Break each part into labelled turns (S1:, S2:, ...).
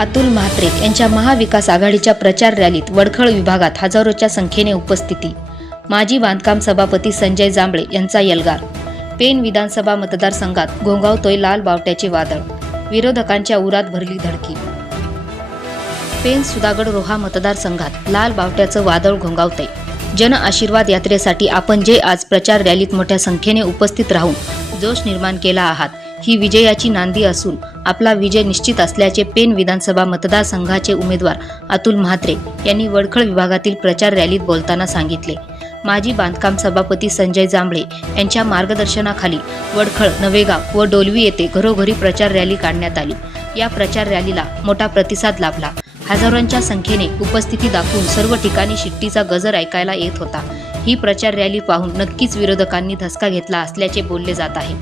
S1: अतुल म्हात्रे यांच्या महाविकास आघाडीच्या प्रचार रॅलीत वडखळ विभागात हजारोच्या संख्येने उपस्थिती. माजी बांधकाम सभापती संजय जांभळे यांचा यलगार. पेन विधानसभा मतदारसंघात घोंगावतोय लाल बावट्याचे वादळ. विरोधकांच्या उरात भरली धडकी. पेन सुधागड रोहा मतदारसंघात लाल बावट्याचं वादळ घोंगावतंय. जन आशीर्वाद यात्रेसाठी आपण जे आज प्रचार रॅलीत मोठ्या संख्येने उपस्थित राहून जोश निर्माण केला आहात ही विजयाची नांदी असून आपला विजय निश्चित असल्याचे पेन विधानसभा मतदारसंघाचे उमेदवार अतुल म्हात्रे यांनी वडखळ विभागातील प्रचार रॅलीत बोलताना सांगितले. माजी बांधकाम सभापती संजय जांभळे यांच्या मार्गदर्शनाखाली वडखळ नवेगाव व डोलवी येथे घरोघरी प्रचार रॅली काढण्यात आली. या प्रचार रॅलीला मोठा प्रतिसाद लाभला. हजारोंच्या संख्येने उपस्थिती दाखवून सर्व ठिकाणी शिट्टीचा गजर ऐकायला येत होता. ही प्रचार रॅली पाहून नक्कीच विरोधकांनी धसका घेतला असल्याचे बोलले जात आहे.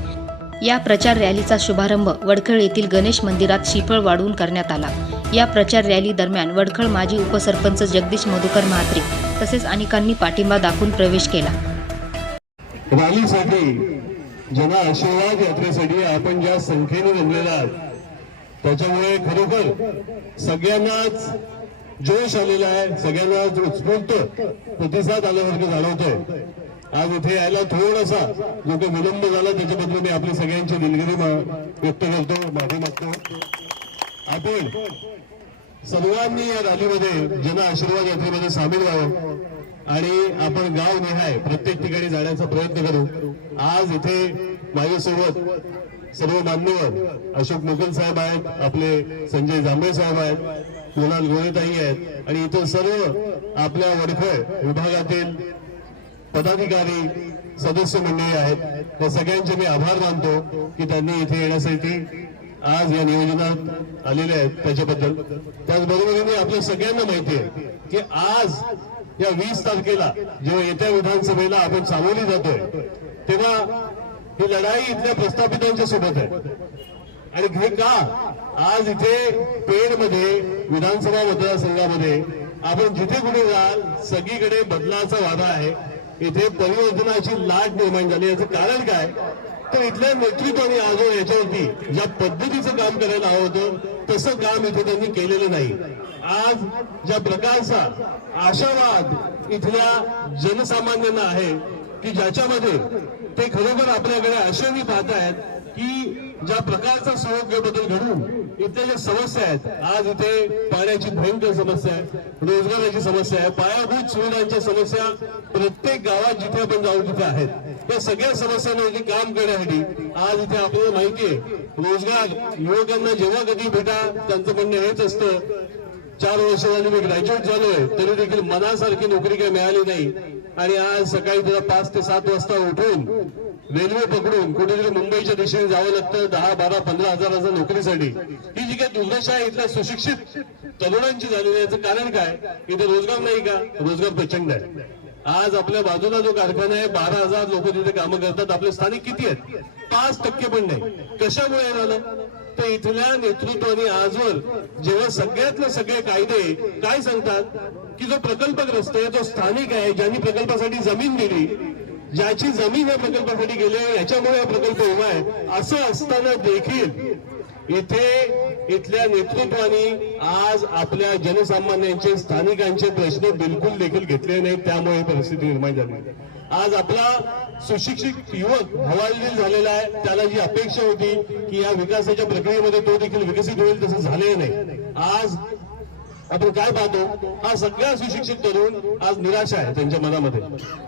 S1: या प्रचार रॅलीचा शुभारंभ वडखळ येथील गणेश मंदिरात शिपळ वाढवून करण्यात आला. या प्रचार रॅली दरम्यान वडखळ माजी उपसरपंच जगदीश मधुकर म्हात्रे तसेच अनेकांनी पाठिंबा दाखवून प्रवेश केला.
S2: रॅलीसाठी जन आशीर्वाद यात्रेसाठी आपण ज्या संख्येने जमलेला आहात त्याच्यामुळे खरोखर सगळ्यांनाच जोश आलेला आहे सगळ्यांनाच उत्स्फूर्त प्रतिसाद आल्यासारखं जाणवतोय. आज इथे यायला थोडासा जो काही विलंब झाला. त्याच्याबद्दल मी आपली सगळ्यांची दिलगिरी व्यक्त करतो माफी मागतो. आपण सर्वांनी या रॅलीमध्ये जन आशीर्वाद यात्रेमध्ये सामील व्हावं आणि आपण गाव निहाय प्रत्येक ठिकाणी जाण्याचा प्रयत्न करू. आज इथे माझ्यासोबत सर्व मान्यवर अशोक मुकुल साहेब आहेत आपले संजय जांभळे साहेब आहेत कुणाल गोळेताई आहेत आणि इथं सर्व आपल्या वडखळ विभागातील पदाधिकारी सदस्य मंडळी आहेत. त्या सगळ्यांचे मी आभार मानतो की त्यांनी इथे येण्यासाठी आज या नियोजनात आलेले आहेत त्याच्याबद्दल. त्याचबरोबरीने आपल्या सगळ्यांना माहिती आहे की आज या वीस तारखेला जेव्हा येत्या विधानसभेला आपण सामोरी जातोय तेव्हा ही लढाई इथल्या प्रस्थापितांच्या सोबत आहे. आणि हे का आज इथे पेडमध्ये विधानसभा मतदारसंघामध्ये आपण जिथे कुठे जाल सगळीकडे बदलाचा वादा आहे. इथे परिवर्तनाची लाट निर्माण झाली. याचं कारण काय? तर इथल्या नेतृत्वाने आज याच्यावरती ज्या पद्धतीचं काम करायला हवं होतं तसं काम इथे त्यांनी केलेलं नाही. आज ज्या प्रकारचा आशावाद इथल्या जनसामान्यांना आहे की ज्याच्यामध्ये ते खरोखर आपल्याकडे अशाने पाहत आहेत की ज्या प्रकारचा सौभाग्य बदल घडून इथल्या ज्या समस्या आहेत आज इथे पाण्याची भयंकर समस्या आहे रोजगाराची समस्या आहे पायाभूत सुविधांच्या समस्या प्रत्येक गावात जिथे आपण जाऊ तिथे आहेत. या सगळ्या समस्यांवरती काम करण्यासाठी आज इथे आपल्याला माहिती आहे रोजगार युवकांना जेव्हा कधी भेटा त्यांचं म्हणणं हेच असतं चार वर्ष झाली मी ग्रॅज्युएट झालोय तरी देखील मनासारखी नोकरी काही मिळाली नाही. आणि आज सकाळी तुला पाच ते सात वाजता उठून रेल्वे पकडून कुठेतरी मुंबईच्या दिशेने जावं लागतं. दहा बारा पंधरा हजाराच्या नोकरीसाठी. ही जी काही दुर्दशा आहे इथल्या सुशिक्षित तरुणांची झालेली याचं कारण काय? इथे रोजगार नाही का? रोजगार प्रचंड आहे. आज आपल्या बाजूला जो कारखाना आहे बारा हजार लोक तिथे कामं करतात. आपले स्थानिक किती आहेत? पाच टक्के पण नाही. कशामुळे झालं? तर इथल्या नेतृत्वाने आजवर जेव्हा सगळ्यातले सगळे कायदे काय सांगतात? की जो प्रकल्पग्रस्त आहे तो स्थानिक आहे ज्यांनी प्रकल्पासाठी जमीन दिली ज्याची जमीन या प्रकल्पासाठी गेली आहे याच्यामुळे हा प्रकल्प उभा आहे. असं असताना देखील इथे इथल्या नेतृत्वाने आज आपल्या जनसामान्यांचे स्थानिकांचे प्रश्न बिलकुल देखील घेतले नाहीत. त्यामुळे परिस्थिती निर्माण झाली. आज आपला सुशिक्षित युवक हवालदिल झालेला आहे. त्याला जी अपेक्षा होती की या विकासाच्या प्रक्रियेमध्ये तो देखील विकसित होईल तसं झालेलं नाही. आज आपण काय पाहतो? हा सगळ्या सुशिक्षित तरुण आज निराशा आहे त्यांच्या मनामध्ये.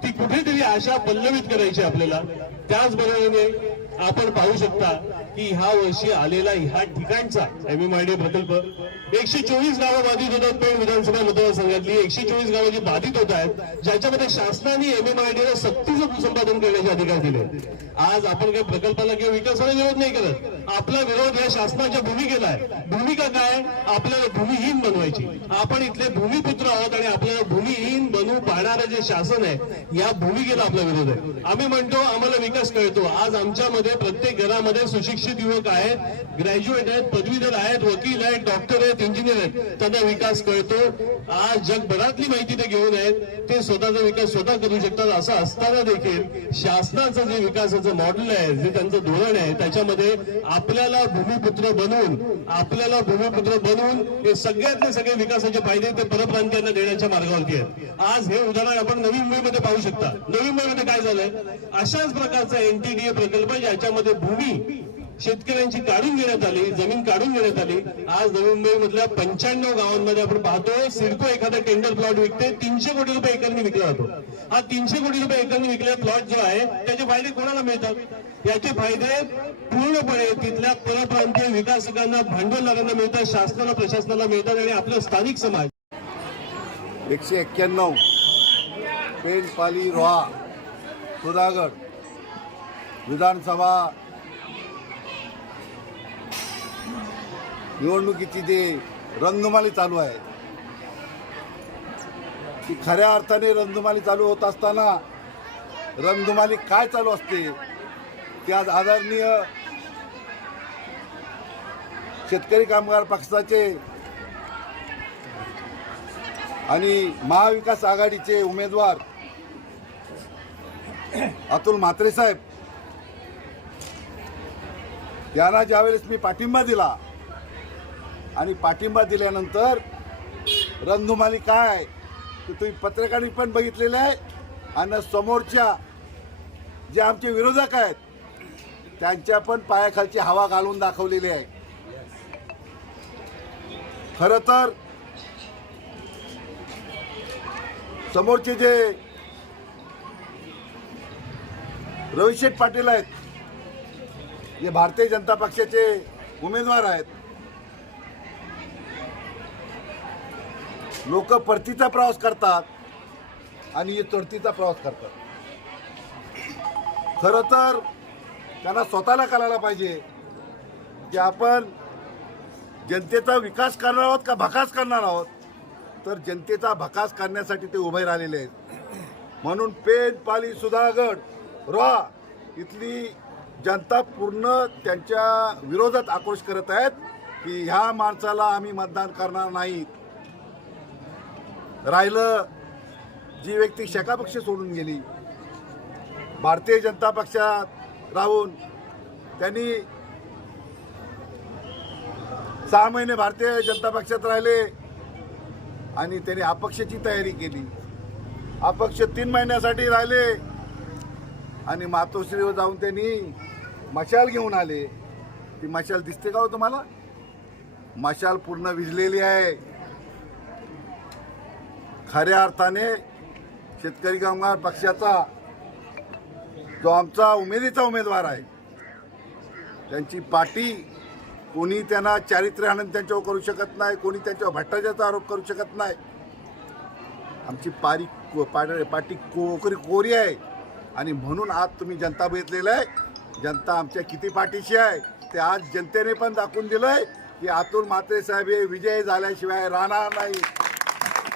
S2: ती कुठेतरी आशा पल्लवित करायची आपल्याला. त्याचबरोबरीने आपण पाहू शकता की ह्या वर्षी आलेला ह्या ठिकाणचा एमएम आय डी प्रकल्प एकशे चोवीस गावं बाधित होतात पेण विधानसभा मतदारसंघातली. एकशे चोवीस गावं जी बाधित होत आहेत ज्याच्यामध्ये शासनाने एम एम आय डी सक्तीचं भूसंपादन करण्याचे अधिकार दिले. आज आपण काही प्रकल्पाला किंवा विकासाला विरोध नाही करत. आपला विरोध या शासनाच्या भूमिकेला आहे. भूमिका काय? आपल्याला भूमिहीन बनवायची. आपण इथले भूमिपुत्र आहोत आणि आपल्याला भूमिहीन बनवू पाहणारं जे शासन आहे या भूमिकेला आपला विरोध आहे. आम्ही म्हणतो आम्हाला विकास कळतो. आज आमच्यामध्ये प्रत्येक घरामध्ये सुशिक्षित युवक आहेत ग्रॅज्युएट आहेत पदवीधर आहेत वकील आहेत डॉक्टर आहेत इंजिनियर आहेत. त्यांना विकास कळतो. आज जगभरातली माहिती ते घेऊन आहेत. ते स्वतःचा विकास स्वतः करू शकतात. असं असताना देखील शासनाचं जे विकासाचं मॉडेल आहे जे त्यांचं धोरण आहे त्याच्यामध्ये आपल्याला भूमिपुत्र बनवून आपल्याला भूमिपुत्र बनवून हे सगळ्यातले सगळे विकासाचे फायदे ते परप्रांतीयांना देण्याच्या मार्गावरती आहेत. आज हे उदाहरण आपण नवी मुंबईमध्ये पाहू शकता. नवी मुंबईमध्ये काय झालंय? अशाच प्रकारचा एनटीडीए प्रकल्प ज्याच्यामध्ये भूमी शेतकऱ्यांची काढून घेण्यात आली जमीन काढून घेण्यात आली. आज नवी मुंबई मधल्या पंच्याण्णव गावांमध्ये आपण पाहतो सिडको एखादा टेंडर प्लॉट विकते तीनशे कोटी रुपये एकरनी विकला जातो. हा तीनशे कोटी रुपये एकरनी विकलेला प्लॉट जो आहे त्याचे फायदे कोणाला मिळतात? याचे फायदे पूर्णपणे तिथल्या परप्रांतीय विकासकांना भांडवलदारांना मिळतात शासनाला प्रशासनाला मिळतात आणि आपला स्थानिक समाज.
S3: एकशे एक्क्याण्णव. पेन रोहा सुधागड विधानसभा निवडणुकीची जे रंगमाली चालू आहे ती खऱ्या अर्थाने रंगमाली चालू होत असताना रंगमाली काय चालू असते ते आज आदरणीय शेतकरी कामगार पक्षाचे आणि महाविकास आघाडीचे उमेदवार अतुल म्हात्रे साहेब यांना ज्यावेळेस मी पाठिंबा दिला आणि पाठिंबा दिल्यानंतर रणधुमाली काय? ते तुम्ही पत्रकारांनी पण बघितलेलं आहे आणि समोरच्या जे आमचे विरोधक आहेत त्यांच्या पण पायाखालची हवा घालून दाखवलेली आहे. खरं तर समोरचे जे रविशेठ पाटील आहेत जे भारतीय जनता पक्षाचे उमेदवार आहेत लोक परतीचा प्रवास करतात आणि हे चढतीचा प्रवास करतात. खरं तर त्यांना स्वतःला कळायला पाहिजे की आपण जनतेचा विकास करणार आहोत का भकास करणार आहोत? तर जनतेचा भकास करण्यासाठी ते उभे राहिलेले आहेत. म्हणून पेन पाली सुधागड रॉ इथली जनता पूर्ण त्यांच्या विरोधात आक्रोश करत आहेत की ह्या माणसाला आम्ही मतदान करणार नाहीत राहिलं जी व्यक्ती शेकापक्ष सोडून गेली भारतीय जनता पक्षात राहून त्यांनी सहा महिने भारतीय जनता पक्षात राहिले आणि त्यांनी अपक्षाची तयारी केली. अपक्ष तीन महिन्यासाठी राहिले आणि मातोश्रीवर जाऊन त्यांनी मशाल घेऊन आले. ती मशाल दिसते का हो तुम्हाला? मशाल पूर्ण विजलेली आहे. खऱ्या अर्थाने शेतकरी कामगार पक्षाचा जो आमचा उमेदीचा उमेदवार आहे त्यांची पाठी कोणी त्यांना चारित्र्य आनंद त्यांच्यावर करू शकत नाही कोणी त्यांच्यावर भ्रष्टाचाराचा आरोप करू शकत नाही. आमची पारी को- पाड- पाटी कोकरी कोरी आहे. आणि म्हणून आज तुम्ही जनता बघितलेलं आहे. जनता आमच्या किती पाठीशी आहे ते आज जनतेने पण दाखवून दिलंय की आतून म्हात्रे साहेब हे विजय झाल्याशिवाय राहणार नाही.